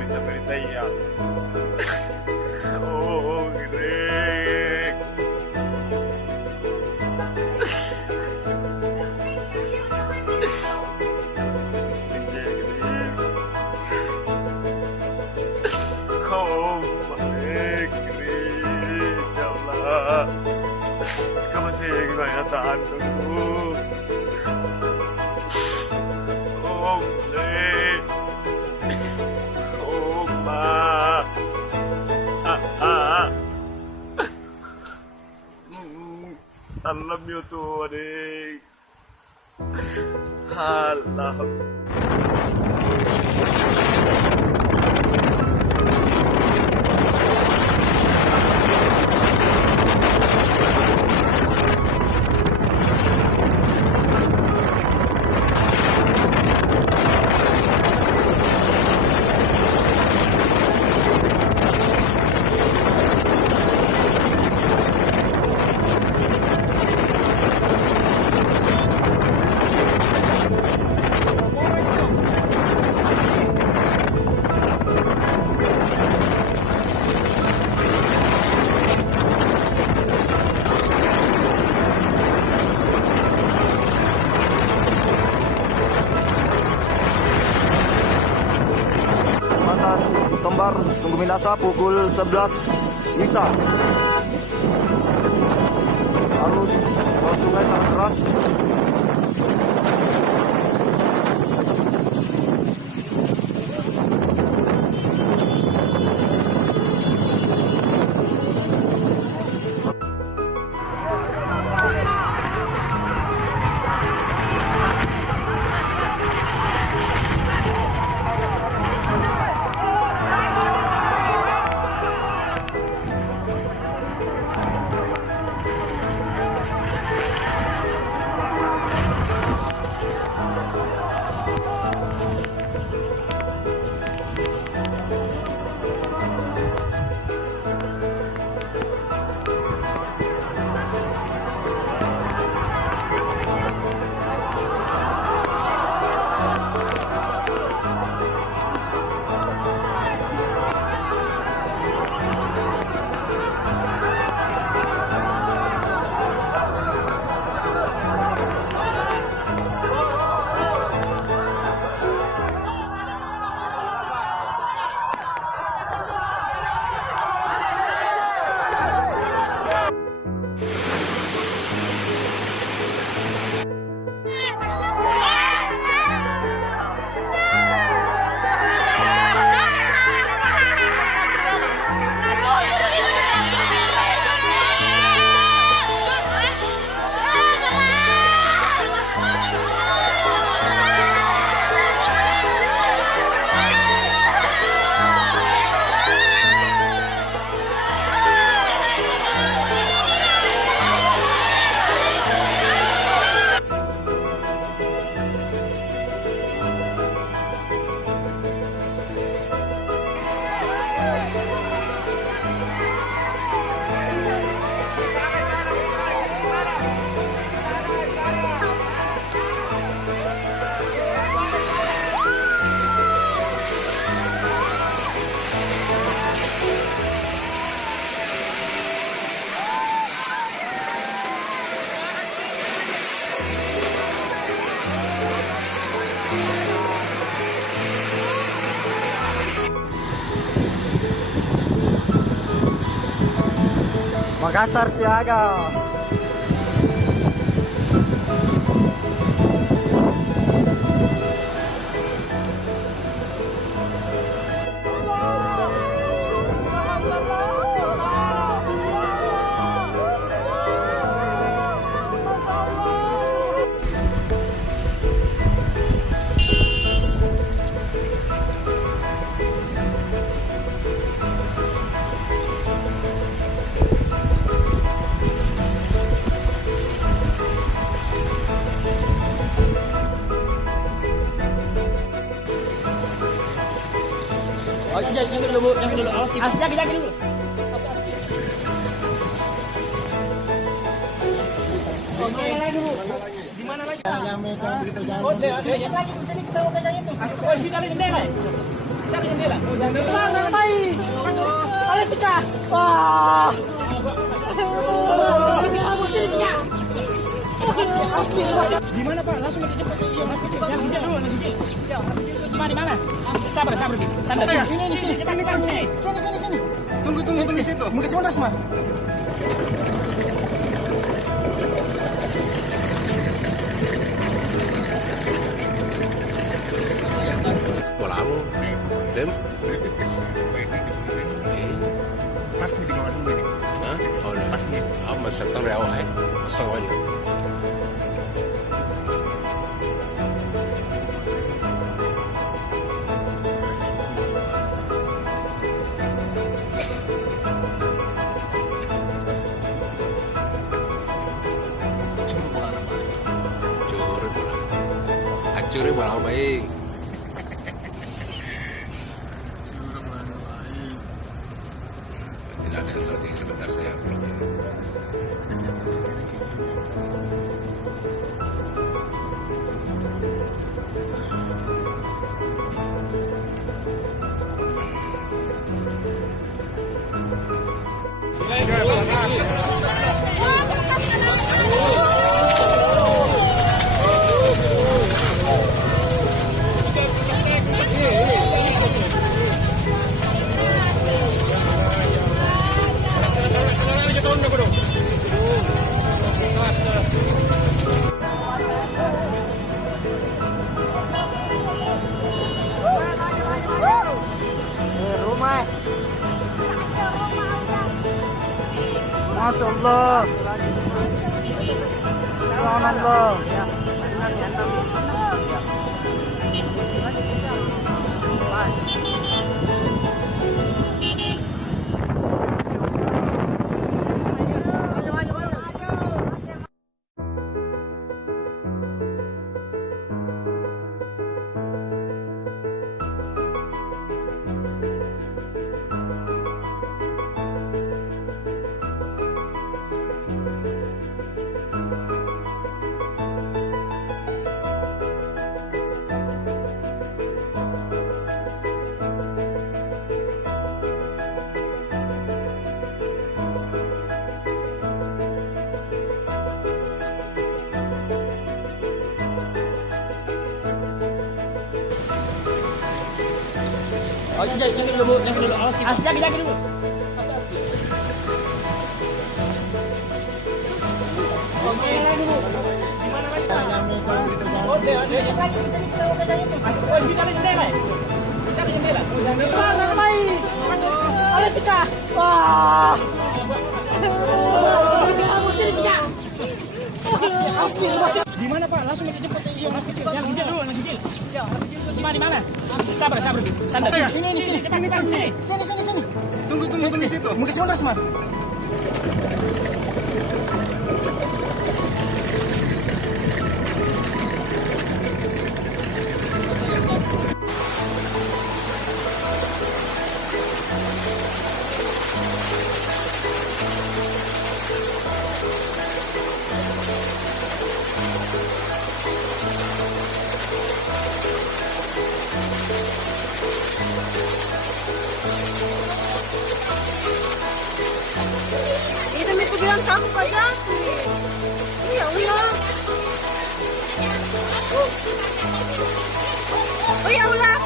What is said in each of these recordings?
berita-berita yang oh Greg. Oh Greg, ya Allah, kau masih ingatan dulu. Oh Greg, oh Ma, I love you too, adik. I love. Kembar Tunggu Minasa pukul 11 WITA. Arus sungai sangat deras. Makassar siaga. Jaga dulu Bu, jaga dulu. Awas jaga dulu. Mana lagi Bu? Di mana lagi? Yang megang begitu jangan. Oh, lagi di sini kita mau kayaknya itu. Oh, sini ada jendela. Cari jendela. Sana baik. Ayo Cika. Wah. Di mana Pak? Langsung dijemput. Iya, Mas Kecil. Jangan dijemput dulu, Mas Kecil. Di mana? Sabar. Santai. Ini sini. Sini. Tunggu di situ. Mungkin sebentar, Smart. Walamu, dem, Pas nih di kawan dulu nih. hah? Oh, pas nih. Masuk sampai awal, masuk aja. Hancur bola baik. Tidak ada sesuatu yang sebentar saya upload. Rumah. Masya Allah. Selamat Allah. Oh, jangan dulu, Bu. Jangan dulu. Awas, jaga dulu. Cari jendela. Sana baik. Ayo Cika. Wah. Di mana Pak? Langsung dijemput. Iya, Mas Kecil. Jangan dijemput dulu, Mas Kecil. Di mana? Sabar. Santai. Ini sini. Sini. Tunggu di situ. Mungkin sebentar, Smart. Itu aku bilang kamu kagak. Ya Allah. Oh ya Allah.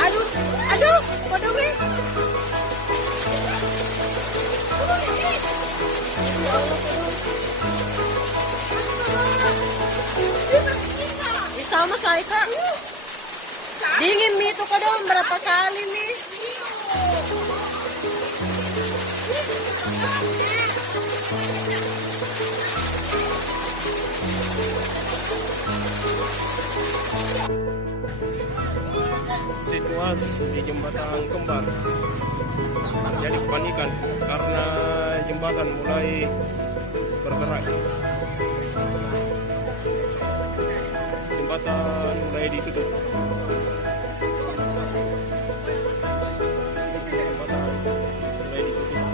Aduh, kodongnya. Ya Allah, sama saya Kak. Dingin nih itu kodong berapa kali nih. Situasi di jembatan Kembar terjadi kepanikan karena jembatan mulai bergerak. Jembatan mulai ditutup. Jembatan mulai ditutup.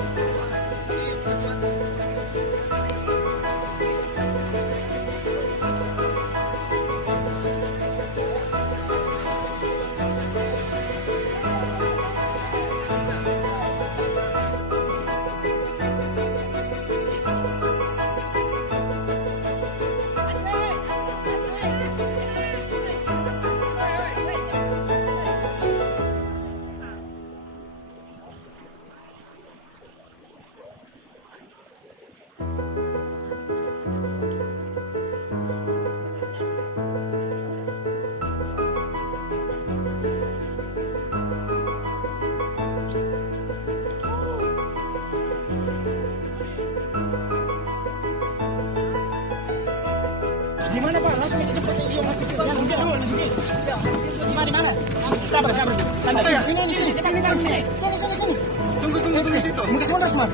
Di mana Pak? Langsung kita jemput. Iya, Mas kecil. Jangan dulu, Mas kecil. Di mana? Sabar. Santai. Ayo, ini sini. Sini. Tunggu. Mau kasih mandas, Mas.